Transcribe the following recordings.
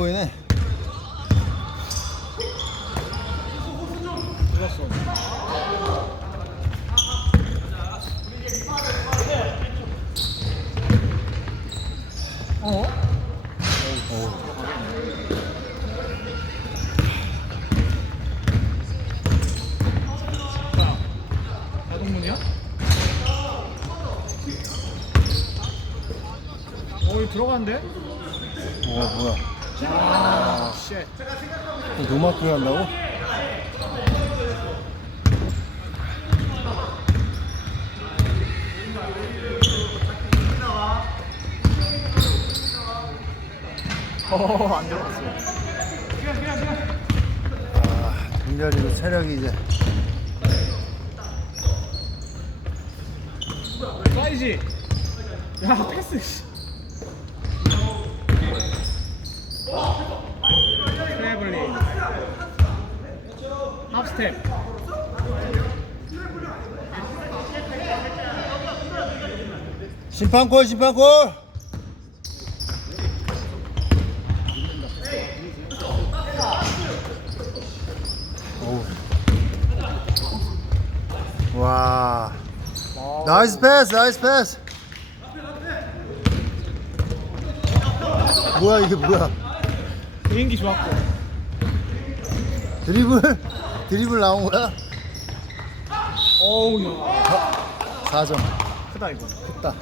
보이네. 어? 들어간대? 어? 아 쉣. 노마크 한다고? 어 안 들어갔어. 아 김별이도 체력이 이제 사이지. 야 패스. 씨. 트래블링. 합스텝. 심판골 심판골. 어우. 와 아, 나이스 패스 나이스 패스 뭐야 이게 뭐야 개인기 좋았고. 드리블 드리블 나온 거야? 어우 야. 4점 크다 이거. 됐다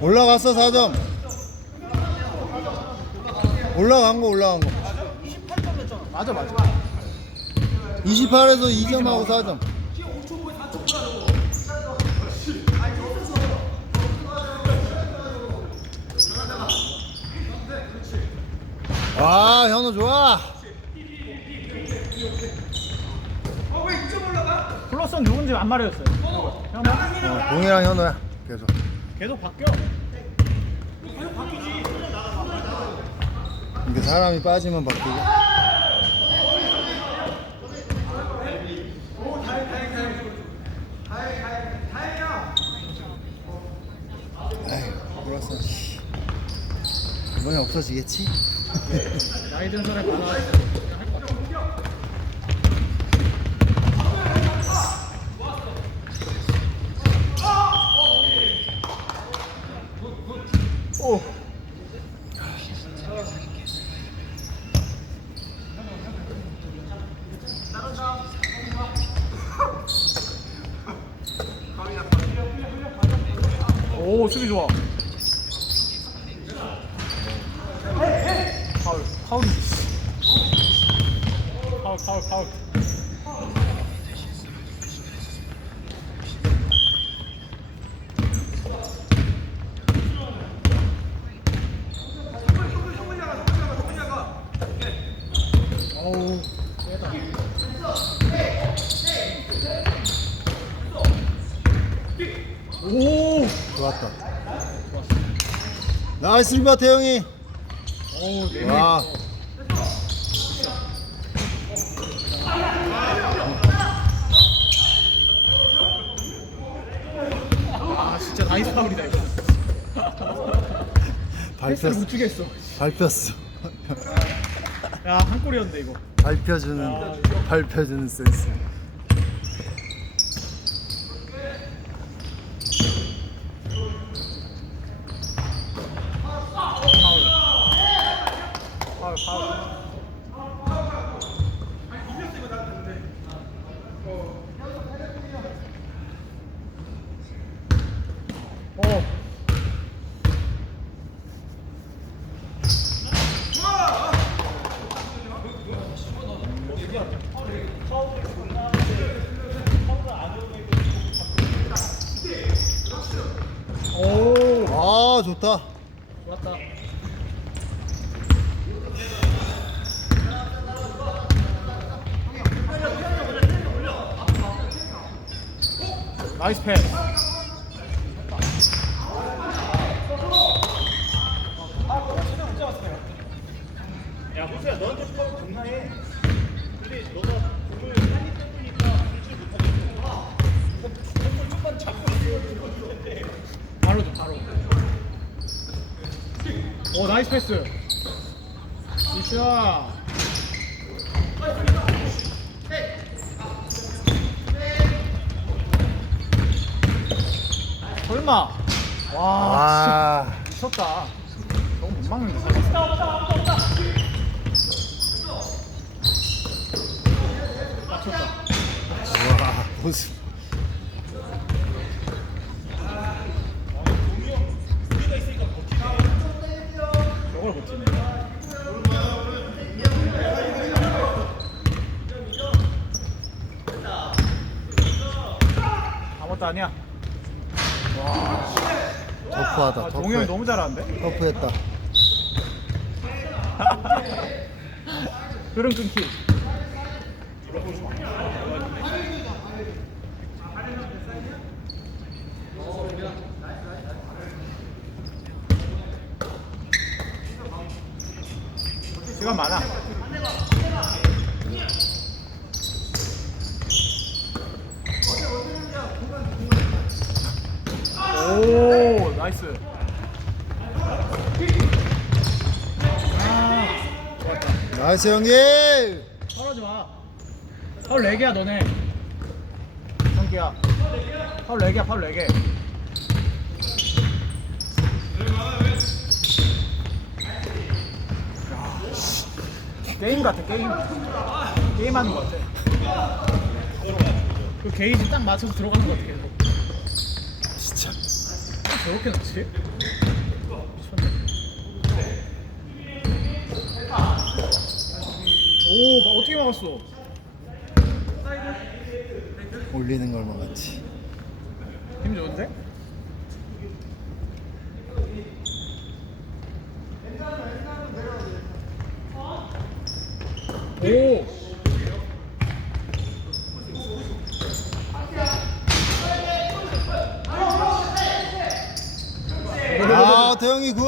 올라갔어 4점 올라간 거 올라간 거 맞아 맞아. 28에서 2점하고 4점. 와 현우 좋아. 플러스는 누군지 안 말해줬어요. 형 어, 동이랑 현우야 계속. 계속 바뀌어. 이게 사람이 빠지면 바뀌고 에휴 그렇어 이번에 없어지겠지? 나이 든 사람이 많아. 오. 오 수비 좋아. 파울 파울이지. 파울 파울 파울. 어우 세다. 오. 좋았다 나이스 리바 태영이. 와 아 진짜 나이스 파울이다 이거. 패스를 밟혔어 못 주겠어. 밟혔어 야 한 골이었는데 이거. 밟혀주는 밟혀주는 센스 파울 파울. 어. 오, 아 좋다 좋았다. 나이스 패스. 야, 호수야, 너한테 파울 존나 해. 근데 너가 공을 나이스 패스. 굿샷. 설마. 와, 아, 진짜 미쳤다. 너무 못 막는다. 맞췄다. 와, 모습. 저걸 버티네. 아무 것도 아니야. 터프하다, 아, 동이 형이 터프해. 너무 잘하는데? 터프했다. 흐름 끊기. 시간 많아. 오, 나이스. 나이스 형님! 떨어지 마. 파울 4개야 너네. 성기야. 파울 4개야 파울 4개. 야, 씨. 게임 같아 게임. 게임하는 거 같아. 그 게이지 딱 맞춰서 들어가는 거 같아 계속. 저렇게 넣지? 미쳤네. 오, 막 어떻게 막았어? 올리는 걸 막았지. 힘 좋은데? 오! 태영이 굿!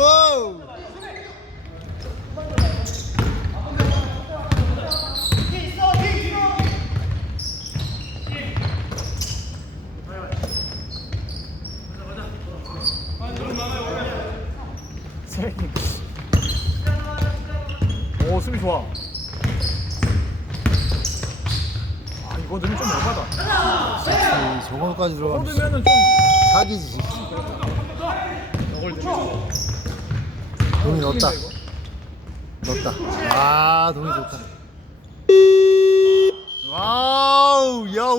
쓰레기. 오, 수비 좋아. 아, 이거 넣으면 좀 오바다. 이 저거까지 저거 들어가면 좀 사기지. 동이 넣었다. 넣었다. 아, 동이 좋다. 와우!